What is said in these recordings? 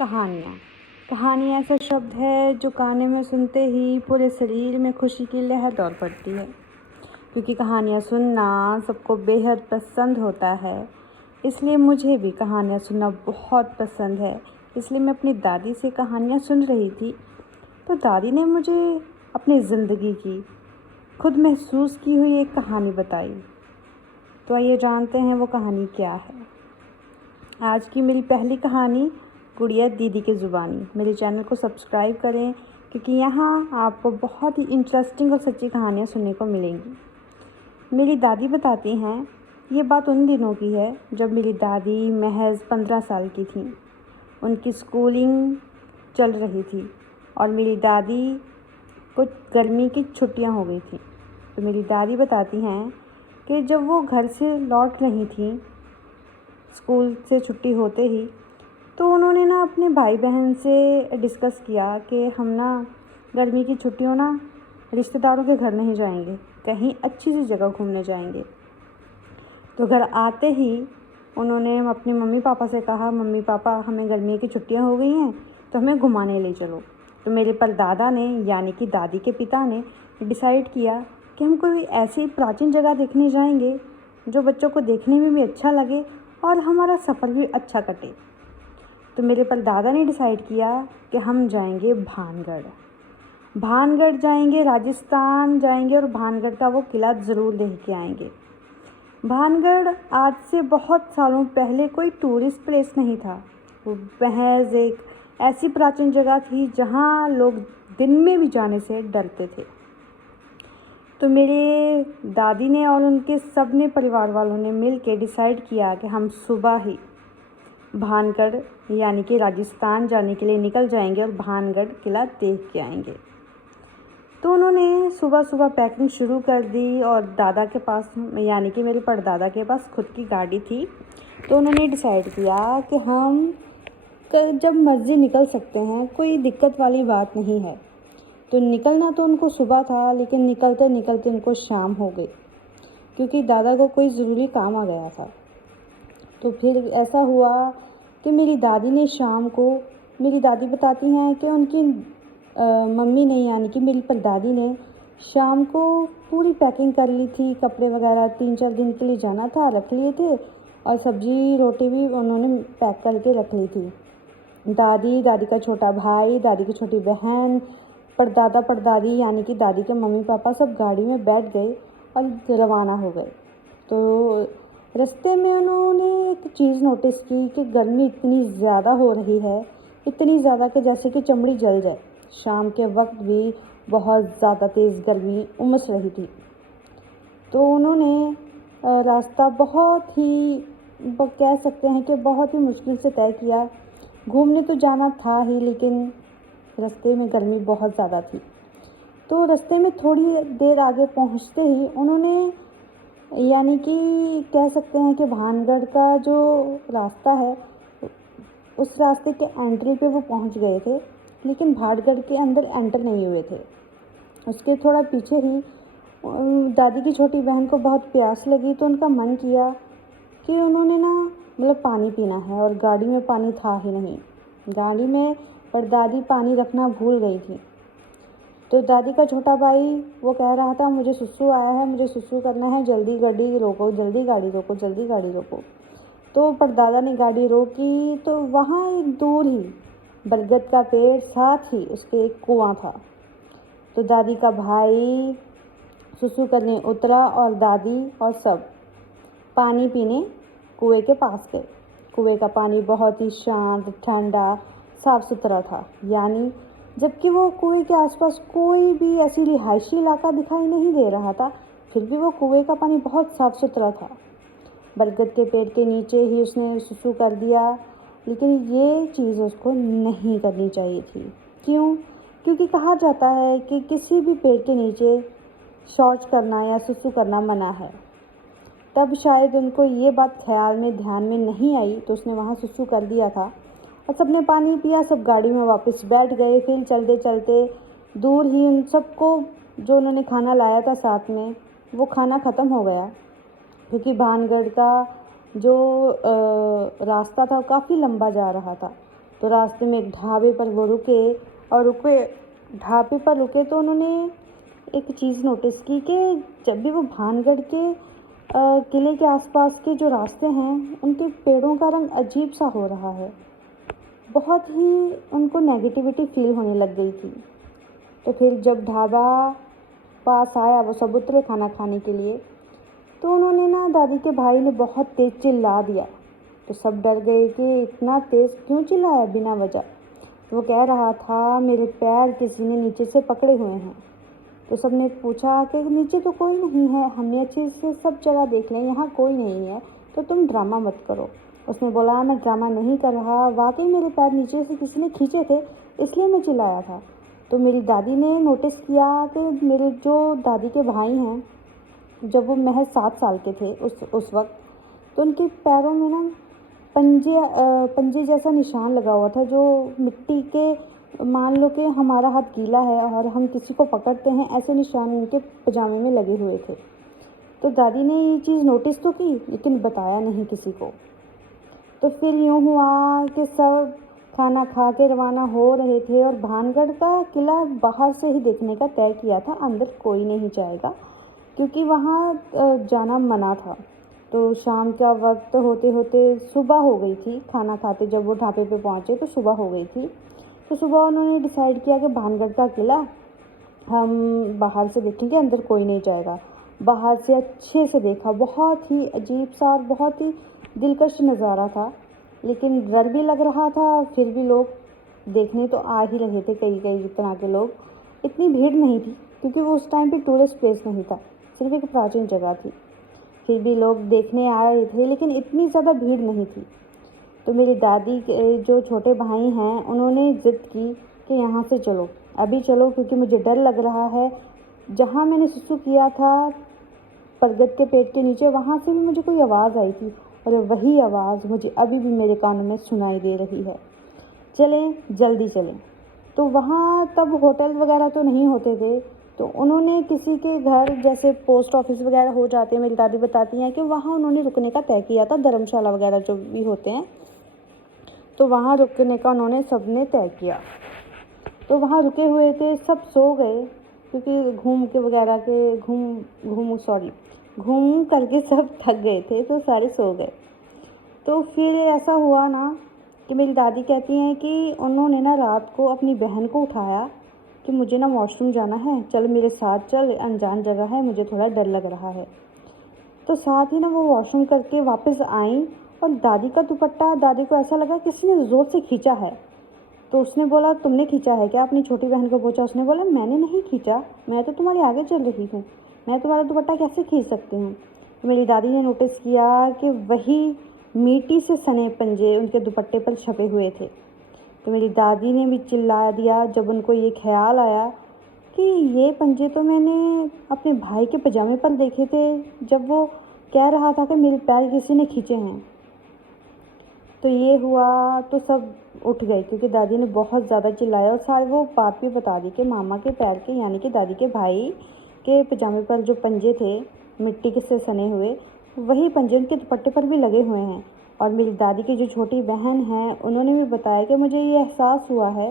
कहानियाँ। कहानी ऐसा शब्द है जो कानों में सुनते ही पूरे शरीर में खुशी की लहर दौड़ पड़ती है, क्योंकि कहानियाँ सुनना सबको बेहद पसंद होता है। इसलिए मुझे भी कहानियाँ सुनना बहुत पसंद है। इसलिए मैं अपनी दादी से कहानियाँ सुन रही थी, तो दादी ने मुझे अपनी ज़िंदगी की खुद महसूस की हुई एक कहानी बताई। तो आइए जानते हैं वो कहानी क्या है। आज की मेरी पहली कहानी गुड़िया दीदी की ज़ुबानी। मेरे चैनल को सब्सक्राइब करें, क्योंकि यहाँ आपको बहुत ही इंटरेस्टिंग और सच्ची कहानियाँ सुनने को मिलेंगी। मेरी दादी बताती हैं, ये बात उन दिनों की है जब मेरी दादी महज 15 साल की थी। उनकी स्कूलिंग चल रही थी और मेरी दादी को गर्मी की छुट्टियाँ हो गई थी। तो मेरी दादी बताती हैं कि जब वो घर से लौट रही थी स्कूल से छुट्टी होते ही, तो उन्होंने ना अपने भाई बहन से डिस्कस किया कि हम ना गर्मी की छुट्टियों ना रिश्तेदारों के घर नहीं जाएंगे, कहीं अच्छी सी जगह घूमने जाएंगे। तो घर आते ही उन्होंने अपने मम्मी पापा से कहा, मम्मी पापा हमें गर्मी की छुट्टियां हो गई हैं, तो हमें घुमाने ले चलो। तो मेरे परदादा ने यानी कि दादी के पिता ने डिसाइड किया कि हम कोई ऐसी प्राचीन जगह देखने जाएंगे जो बच्चों को देखने में भी अच्छा लगे और हमारा सफ़र भी अच्छा कटे। तो मेरे परदादा ने डिसाइड किया कि हम जाएंगे भानगढ़ जाएंगे, राजस्थान जाएंगे और भानगढ़ का वो किला ज़रूर देख के आएंगे। भानगढ़ आज से बहुत सालों पहले कोई टूरिस्ट प्लेस नहीं था। वो महज एक ऐसी प्राचीन जगह थी जहाँ लोग दिन में भी जाने से डरते थे। तो मेरे दादी ने और उनके सबने परिवार वालों ने मिल के डिसाइड किया कि हम सुबह ही भानगढ़ यानी कि राजस्थान जाने के लिए निकल जाएंगे और भानगढ़ किला देख के आएंगे। तो उन्होंने सुबह सुबह पैकिंग शुरू कर दी और दादा के पास यानी कि मेरे परदादा के पास खुद की गाड़ी थी। तो उन्होंने डिसाइड किया कि हम जब मर्ज़ी निकल सकते हैं, कोई दिक्कत वाली बात नहीं है। तो निकलना तो उनको सुबह था, लेकिन निकलते निकलते उनको शाम हो गई, क्योंकि दादा को कोई ज़रूरी काम आ गया था। तो फिर ऐसा हुआ कि मेरी दादी ने शाम को, मेरी दादी बताती हैं कि उनकी मम्मी ने यानी कि मेरी परदादी ने शाम को पूरी पैकिंग कर ली थी। कपड़े वगैरह 3-4 दिन के लिए जाना था, रख लिए थे, और सब्जी रोटी भी उन्होंने पैक करके रख ली थी। दादी, दादी का छोटा भाई, दादी की छोटी बहन, परदादा परदादी यानी कि दादी के मम्मी पापा सब गाड़ी में बैठ गए और रवाना हो गए। तो रास्ते में उन्होंने एक चीज़ नोटिस की कि गर्मी इतनी ज़्यादा हो रही है, इतनी ज़्यादा कि जैसे कि चमड़ी जल जाए। शाम के वक्त भी बहुत ज़्यादा तेज़ गर्मी उमस रही थी। तो उन्होंने रास्ता बहुत ही कह सकते हैं कि बहुत ही मुश्किल से तय किया। घूमने तो जाना था ही, लेकिन रास्ते में गर्मी बहुत ज़्यादा थी। तो रास्ते में थोड़ी देर आगे पहुंचते ही उन्होंने यानी कि कह सकते हैं कि भानगढ़ का जो रास्ता है, उस रास्ते के एंट्री पे वो पहुंच गए थे, लेकिन भानगढ़ के अंदर एंटर नहीं हुए थे। उसके थोड़ा पीछे ही दादी की छोटी बहन को बहुत प्यास लगी, तो उनका मन किया कि उन्होंने ना पानी पीना है, और गाड़ी में पानी था ही नहीं। गाड़ी में परदादी पानी रखना भूल गई थी। तो दादी का छोटा भाई वो कह रहा था, मुझे सुसु आया है, मुझे सुसु करना है, जल्दी गाड़ी रोको, जल्दी गाड़ी रोको, जल्दी गाड़ी रोको। तो परदादा ने गाड़ी रोकी, तो वहाँ एक दूर ही बरगद का पेड़, साथ ही उसके एक कुआं था। तो दादी का भाई सुसु करने उतरा और दादी और सब पानी पीने कुएं के पास गए। कुएं का पानी बहुत ही शांत, ठंडा, साफ सुथरा था, यानी जबकि वो कुएं के आसपास कोई भी ऐसी रिहायशी इलाका दिखाई नहीं दे रहा था, फिर भी वो कुएं का पानी बहुत साफ सुथरा था। बरगद के पेड़ के नीचे ही उसने सुसु कर दिया, लेकिन ये चीज़ उसको नहीं करनी चाहिए थी। क्यों? क्योंकि कहा जाता है कि किसी भी पेड़ के नीचे शौच करना या सुसु करना मना है। तब शायद उनको ये बात ध्यान में नहीं आई, तो उसने वहाँ सुसु कर दिया था और सबने पानी पिया, सब गाड़ी में वापस बैठ गए। फिर चलते चलते दूर ही उन सबको जो उन्होंने खाना लाया था साथ में, वो खाना ख़त्म हो गया, क्योंकि भानगढ़ का जो रास्ता था काफ़ी लंबा जा रहा था। तो रास्ते में एक ढाबे पर वो ढाबे पर रुके तो उन्होंने एक चीज़ नोटिस की कि जब भी वो भानगढ़ के किले के आसपास के जो रास्ते हैं उनके पेड़ों का रंग अजीब सा हो रहा है। बहुत ही उनको नेगेटिविटी फील होने लग गई थी। तो फिर जब ढाबा पास आया, वो सब उतरे खाना खाने के लिए, तो उन्होंने ना दादी के भाई ने बहुत तेज़ चिल्ला दिया। तो सब डर गए कि इतना तेज़ क्यों चिल्लाया बिना वजह। तो वो कह रहा था मेरे पैर किसी ने नीचे से पकड़े हुए हैं। तो सब ने पूछा कि नीचे तो कोई नहीं है, हमने अच्छे से सब जगह देख लिया, यहाँ कोई नहीं है, तो तुम ड्रामा मत करो। उसने बोला मैं ड्रामा नहीं कर रहा, वाकई मेरे पैर नीचे से किसी ने खींचे थे, इसलिए मैं चिल्लाया था। तो मेरी दादी ने नोटिस किया कि मेरे जो दादी के भाई हैं, जब वो महज 7 साल के थे उस वक्त, तो उनके पैरों में ना पंजे जैसा निशान लगा हुआ था, जो मिट्टी के, मान लो कि हमारा हाथ गीला है और हम किसी को पकड़ते हैं, ऐसे निशान उनके पजामे में लगे हुए थे। तो दादी ने ये चीज़ नोटिस तो की लेकिन बताया नहीं किसी को। तो फिर यूँ हुआ कि सब खाना खा के रवाना हो रहे थे और भानगढ़ का किला बाहर से ही देखने का तय किया था, अंदर कोई नहीं जाएगा क्योंकि वहाँ जाना मना था। तो शाम का वक्त होते होते सुबह हो गई थी। खाना खाते जब वो ढाबे पे पहुँचे तो सुबह हो गई थी। तो सुबह उन्होंने डिसाइड किया कि भानगढ़ का किला हम बाहर से देखेंगे, अंदर कोई नहीं जाएगा। बाहर से अच्छे से देखा, बहुत ही अजीब सा और बहुत ही दिलकश नज़ारा था, लेकिन डर भी लग रहा था। फिर भी लोग देखने तो आ ही रहे थे, कई कई तरह के लोग। इतनी भीड़ नहीं थी क्योंकि वो उस टाइम पे टूरिस्ट प्लेस नहीं था, सिर्फ एक प्राचीन जगह थी। फिर भी लोग देखने आ रहे थे, लेकिन इतनी ज़्यादा भीड़ नहीं थी। तो मेरी दादी के जो छोटे भाई हैं, उन्होंने ज़िद की कि यहाँ से चलो, अभी चलो, क्योंकि मुझे डर लग रहा है। जहाँ मैंने सुसु किया था बरगद के पेड़ के नीचे, वहाँ से भी मुझे कोई आवाज़ आई थी और वही आवाज़ मुझे अभी भी मेरे कानों में सुनाई दे रही है। चलें, जल्दी चलें। तो वहाँ तब होटल वगैरह तो नहीं होते थे, तो उन्होंने किसी के घर, जैसे पोस्ट ऑफिस वगैरह हो जाते हैं, मेरी दादी बताती हैं कि वहाँ उन्होंने रुकने का तय किया था, धर्मशाला वगैरह जो भी होते हैं, तो वहाँ रुकने का उन्होंने सबने तय किया। तो वहाँ रुके हुए थे, सब सो गए क्योंकि घूम करके सब थक गए थे, तो सारे सो गए। तो फिर ऐसा हुआ ना कि मेरी दादी कहती हैं कि उन्होंने ना रात को अपनी बहन को उठाया कि मुझे ना वॉशरूम जाना है, चल मेरे साथ चल, अनजान जगह है, मुझे थोड़ा डर लग रहा है। तो साथ ही ना वो वॉशरूम करके वापस आई और दादी का दुपट्टा, दादी को ऐसा लगा किसी ने ज़ोर से खींचा है। तो उसने बोला तुमने खींचा है क्या? अपनी छोटी बहन को पूछा। उसने बोला मैंने नहीं खींचा, मैं तो तुम्हारे आगे चल रही हूँ, मैं तुम्हारा दुपट्टा कैसे खींच सकती हूँ। तो मेरी दादी ने नोटिस किया कि वही मिट्टी से सने पंजे उनके दुपट्टे पर छपे हुए थे। तो मेरी दादी ने भी चिल्ला दिया जब उनको ये ख्याल आया कि ये पंजे तो मैंने अपने भाई के पजामे पर देखे थे, जब वो कह रहा था कि मेरे पैर किसी ने खींचे हैं। तो ये हुआ तो सब उठ गए क्योंकि दादी ने बहुत ज़्यादा चिल्लाया और सारे वो बात भी बता दी कि मामा के पैर के, यानी कि दादी के भाई के पजामे पर जो पंजे थे मिट्टी के से सने हुए, वही पंजे उनके दुपट्टे पर भी लगे हुए हैं। और मेरी दादी की जो छोटी बहन है, उन्होंने भी बताया कि मुझे ये एहसास हुआ है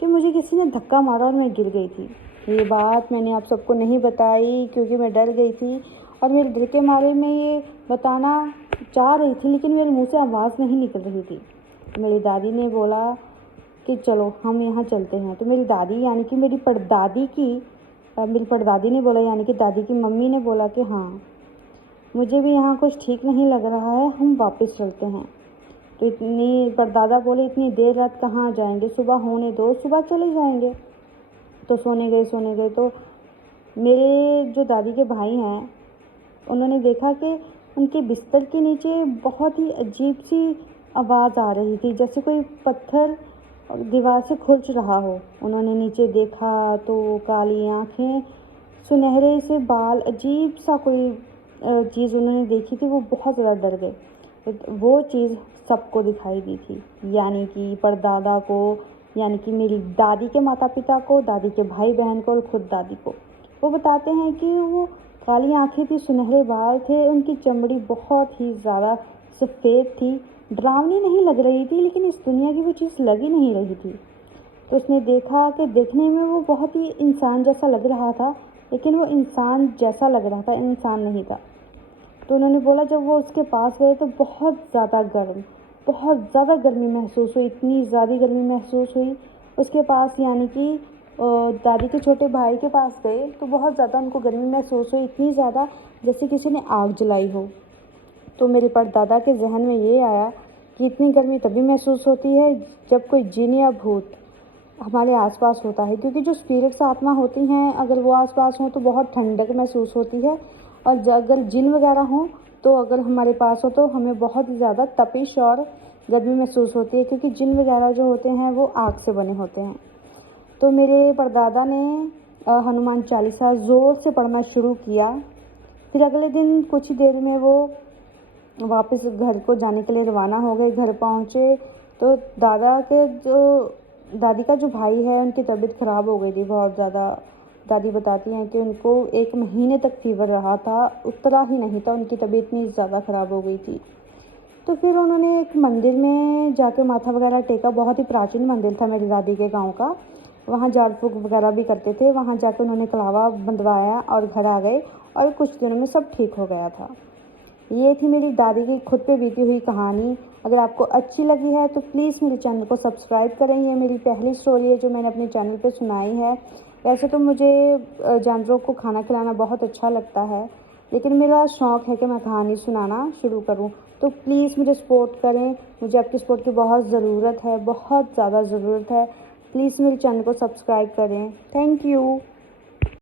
कि मुझे किसी ने धक्का मारा और मैं गिर गई थी। ये बात मैंने आप सबको नहीं बताई क्योंकि मैं डर गई थी और मेरे डर के मारे मैं ये बताना चाह रही थी, लेकिन मेरे मुंह से आवाज़ नहीं निकल रही थी। मेरी दादी ने बोला कि चलो हम यहाँ चलते हैं। तो मेरी दादी, यानी कि मेरी परदादी ने बोला, यानी कि दादी की मम्मी ने बोला कि हाँ मुझे भी यहाँ कुछ ठीक नहीं लग रहा है, हम वापस चलते हैं। तो परदादा बोले इतनी देर रात कहाँ जाएंगे, सुबह होने दो, सुबह चले जाएंगे। तो सोने गए। तो मेरे जो दादी के भाई हैं, उन्होंने देखा कि उनके बिस्तर के नीचे बहुत ही अजीब सी आवाज़ आ रही थी, जैसे कोई पत्थर दीवार से खुरच रहा हो। उन्होंने नीचे देखा तो काली आँखें, सुनहरे से बाल, अजीब सा कोई चीज़ उन्होंने देखी थी। वो बहुत ज़्यादा डर गए। वो चीज़ सबको दिखाई दी थी, यानी कि परदादा को, यानी कि मेरी दादी के माता पिता को, दादी के भाई बहन को और खुद दादी को। वो बताते हैं कि वो काली आँखें थी, सुनहरे बाल थे, उनकी चमड़ी बहुत ही ज़्यादा सफ़ेद थी डरावनी नहीं लग रही थी, लेकिन इस दुनिया की वो चीज़ लग ही नहीं रही थी। तो उसने देखा कि देखने में वो बहुत ही इंसान जैसा लग रहा था, लेकिन वो इंसान जैसा लग रहा था, इंसान नहीं था। तो उन्होंने बोला, जब वो उसके पास गए तो बहुत ज़्यादा गर्मी महसूस हुई, इतनी ज़्यादा गर्मी महसूस हुई उसके पास, यानी कि दादी के छोटे भाई के पास गए तो बहुत ज़्यादा उनको गर्मी महसूस हुई, इतनी ज़्यादा जैसे किसी ने आग जलाई हो। तो मेरे परदादा के जहन में ये आया कि इतनी गर्मी तभी महसूस होती है जब कोई जिन या भूत हमारे आसपास होता है, क्योंकि जो स्पिरिट्स आत्मा होती हैं अगर वो आसपास हों तो बहुत ठंडक महसूस होती है, और अगर जिन वगैरह हों तो अगर हमारे पास हो तो हमें बहुत ही ज़्यादा तपिश और गर्मी महसूस होती है, क्योंकि जिन वगैरह जो होते हैं वो आग से बने होते हैं। तो मेरे परदादा ने हनुमान चालीसा ज़ोर से पढ़ना शुरू किया। फिर अगले दिन कुछ ही देर में वो वापस घर को जाने के लिए रवाना हो गए। घर पहुँचे तो दादी का जो भाई है उनकी तबीयत ख़राब हो गई थी बहुत ज़्यादा। दादी बताती हैं कि उनको 1 महीने तक फ़ीवर रहा था, उतरा ही नहीं था, उनकी तबीयत इतनी ज़्यादा ख़राब हो गई थी। तो फिर उन्होंने एक मंदिर में जाके माथा वगैरह टेका, बहुत ही प्राचीन मंदिर था मेरी दादी के गाँव का। वहाँ झाड़ फूँक वगैरह भी करते थे। वहाँ जाकर उन्होंने कलावा बंधवाया और घर आ गए और कुछ दिनों में सब ठीक हो गया था। ये थी मेरी दादी की खुद पे बीती हुई कहानी। अगर आपको अच्छी लगी है तो प्लीज़ मेरे चैनल को सब्सक्राइब करें। ये मेरी पहली स्टोरी है जो मैंने अपने चैनल पे सुनाई है। वैसे तो मुझे जानवरों को खाना खिलाना बहुत अच्छा लगता है, लेकिन मेरा शौक़ है कि मैं कहानी सुनाना शुरू करूँ। तो प्लीज़ मुझे सपोर्ट करें, मुझे आपकी सपोर्ट की बहुत ज़रूरत है, बहुत ज़्यादा ज़रूरत है। प्लीज़ मेरे चैनल को सब्सक्राइब करें। Thank you.